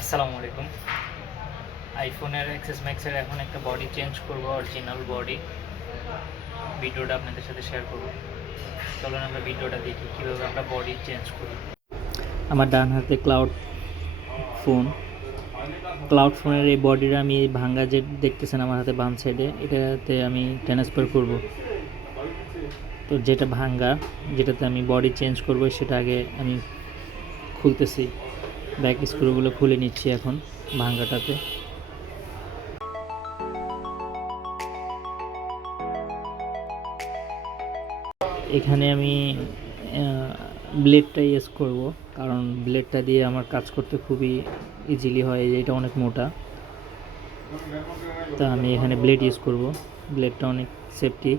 আসসালামু আলাইকুম। আইফোনের এক্সএস ম্যাক্সের এখন একটা বডি চেঞ্জ করব, অরিজিনাল বডি। ভিডিওটা আপনাদের সাথে শেয়ার করব। চলুন আমরা ভিডিওটা দেখি কীভাবে আমরা বডি চেঞ্জ করি। আমার ডান হাতে ফোন ক্লাউড ফোনের এই বডিটা আমি ভাঙ্গা যে দেখতেছেন আমার হাতে বাম সাইডে, এটাতে আমি ট্রান্সফার করব। তো যেটা ভাঙ্গা, যেটাতে আমি বডি চেঞ্জ করব, সেটা আগে আমি খুলতেছি। ব্যাক স্ক্রুগুলো খুলে নিচ্ছি এখন ভাঙ্গাটাতে। এখানে আমি ব্লেডটা ইউজ করব, কারণ ব্লেডটা দিয়ে আমার কাজ করতে খুবই ইজিলি হয়। এটা অনেক মোটা, তা আমি এখানে ব্লেড ইউজ করব। ব্লেডটা অনেক সেফটি,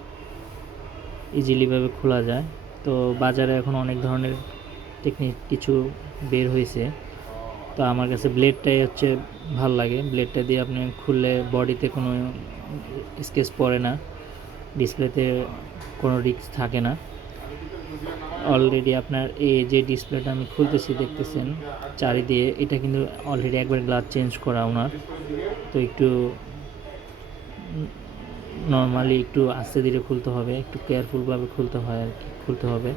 ইজিলিভাবে খোলা যায়। তো বাজারে এখন অনেক ধরনের টেকনিক কিছু বের হয়েছে, তো আমার কাছে ব্লেডটাই হচ্ছে ভাল লাগে। ব্লেডটা দিয়ে আপনি খুললে বডিতে কোনো স্কেচ পড়ে না, ডিসপ্লেতে কোনো রিস্ক থাকে না। অলরেডি আপনার এই যে ডিসপ্লেটা আমি খুলতেছি দেখতেছেন চারিদিকে, এটা কিন্তু অলরেডি একবার গ্লাস চেঞ্জ করা ওনার। তো একটু নর্মালি একটু আস্তে ধীরে খুলতে হবে, একটু কেয়ারফুলভাবে খুলতে হয় আর কি, খুলতে হবে।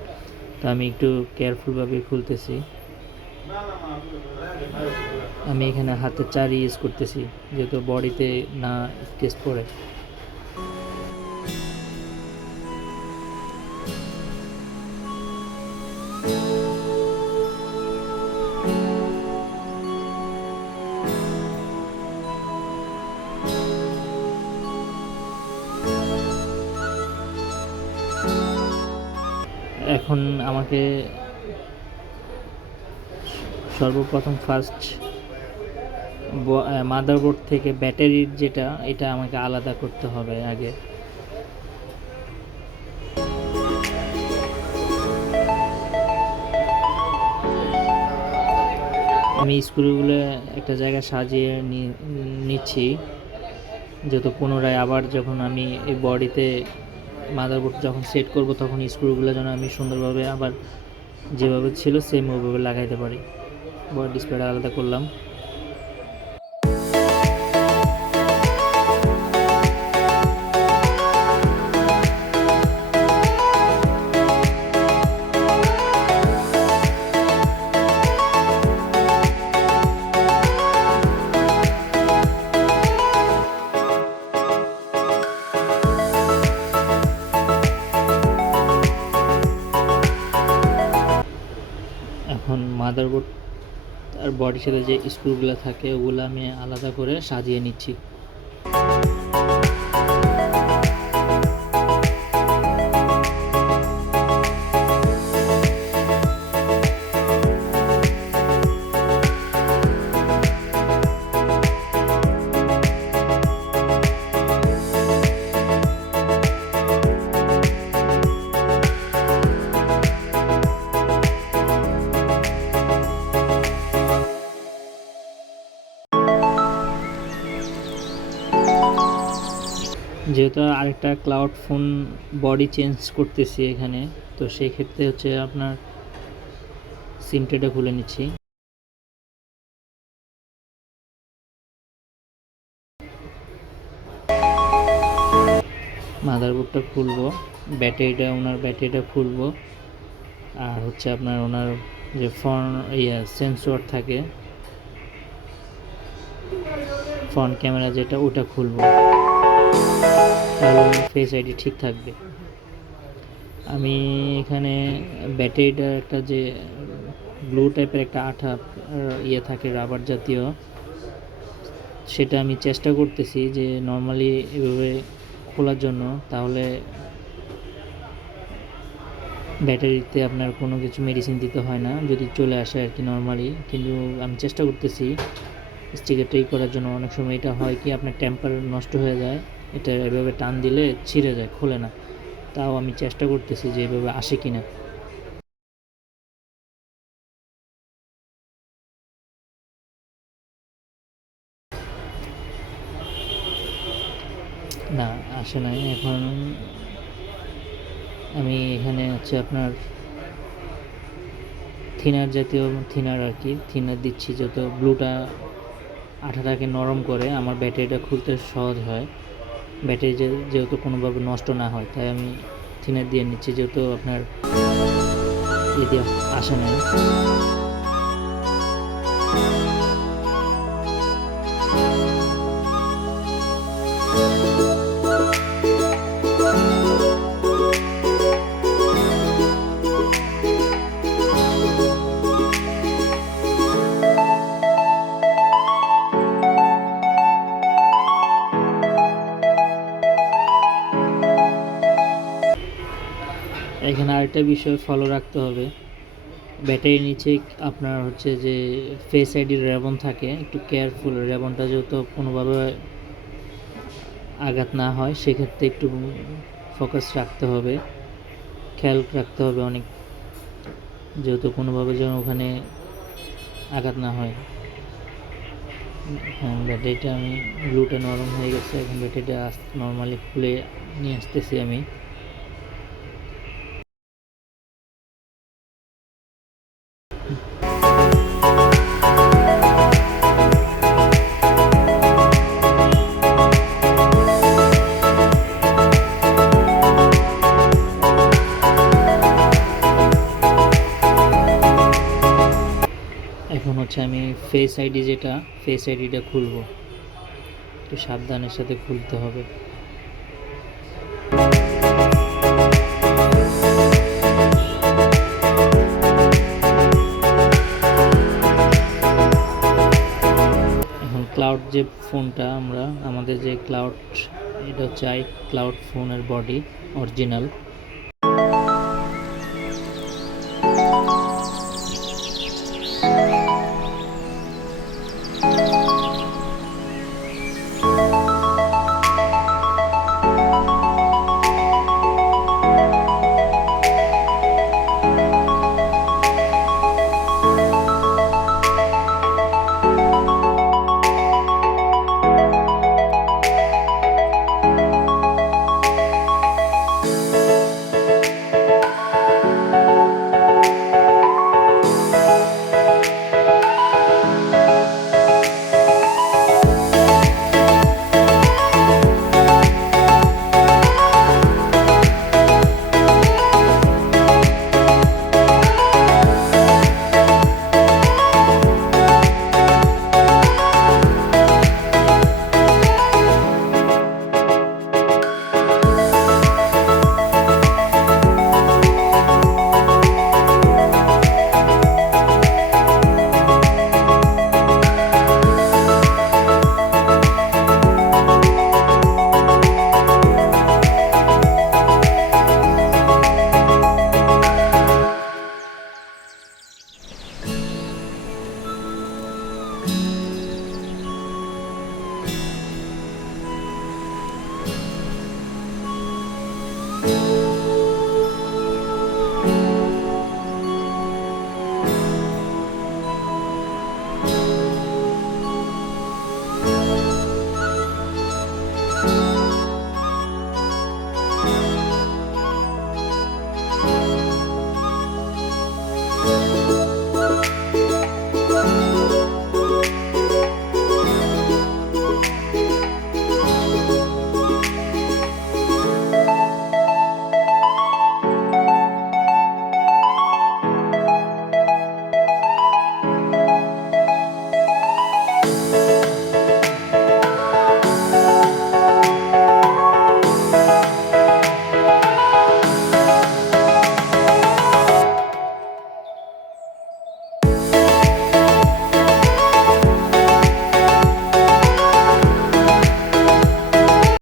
তো আমি একটু কেয়ারফুলভাবে খুলতেছি। আমি এখানে হাতে চারি ইউজ করতেছি, যেহেতু বডিতে না স্কেচ পড়ে। এখন আমাকে সর্বপ্রথম ফার্স্ট মাদারবোর্ড থেকে ব্যাটারির যেটা, এটা আমাকে আলাদা করতে হবে আগে। আমি স্ক্রুগুলো একটা জায়গায় সাজিয়ে নিচ্ছি, যেহেতু পুনরায় আবার যখন আমি এই বডিতে মাদারবোর্ড যখন সেট করব, তখন স্ক্রুগুলো যেন আমি সুন্দরভাবে আবার যেভাবে ছিল সেম ওইভাবে লাগাইতে পারি। বডি ডিসপ্লেটা আলাদা করলাম। এখন মাদারবোর্ড আর বডির সাথে যে স্ক্রুগুলো থাকে, ওগুলো আমি আলাদা করে সাজিয়ে নিচ্ছি। যেহেতু আরেকটা ক্লাউড ফোন বডি চেঞ্জ করতেছি এখানে, তো সেই ক্ষেত্রে হচ্ছে আপনার সিম ট্রেটা খুলে নিচ্ছি। মাদারবোর্ডটা খুলবো, ওনার ব্যাটারিটা খুলবো, আর হচ্ছে আপনার ওনার যে সেন্সর থাকে, ফ্রন্ট ক্যামেরা যেটা, ওটা খুলবো, তাহলে ফেস আইডি ঠিক থাকবে। আমি এখানে ব্যাটারিটার একটা যে ব্লু টাইপের একটা আঠা থাকে, রাবার জাতীয়, সেটা আমি চেষ্টা করতেছি যে নর্মালি এভাবে খোলার জন্য, তাহলে ব্যাটারিতে আপনার কোনো কিছু মেডিসিন দিতে হয় না, যদি চলে আসে আর কি নর্মালি। কিন্তু আমি চেষ্টা করতেছি স্টিকারটা করার জন্য। অনেক সময় এটা হয় কি, আপনার টেম্পার নষ্ট হয়ে যায়, এটা এভাবে টান দিলে ছিঁড়ে যায়, খোলে না। তাও আমি চেষ্টা করতেছি যে এভাবে আসে কিনা। না, আসে নাই। এখন আমি এখানে হচ্ছে আপনার থিনার জাতীয় থিনার আর কি, থিনার দিচ্ছি যত ব্লুটা আঠাটাকে নরম করে আমার ব্যাটারিটা খুলতে সহজ হয়, ব্যাটারি যেহেতু কোনোভাবে নষ্ট না হয়, তাই আমি থিনার দিয়ে নিচ্ছি, যেহেতু আপনার দিয়ে আসে নাই। এখানে আরেকটা বিষয় ফলো রাখতে হবে, ব্যাটারির নিচে আপনার হচ্ছে যে ফেস আইডির রেবন থাকে, একটু কেয়ারফুল, রেবনটা যেহেতু কোনোভাবে আঘাত না হয় সেক্ষেত্রে একটু ফোকাস রাখতে হবে, খেয়াল রাখতে হবে অনেক, যেহেতু কোনোভাবে যেন ওখানে আঘাত না হয়। হ্যাঁ, ব্যাটারিটা আমি গ্লুটা নরম হয়ে গেছে, এখন ব্যাটারিটা নর্মালি খুলে নিয়ে আসতেছি আমি। এখন হচ্ছে আমি ফেস আইডিটা খুলবো, একটু সাবধানের সাথে খুলতে হবে। এখন ক্লাউড যে ফোনটা, আমাদের যে ক্লাউড, এটা হচ্ছে ক্লাউড ফোনের বডি অরিজিনাল,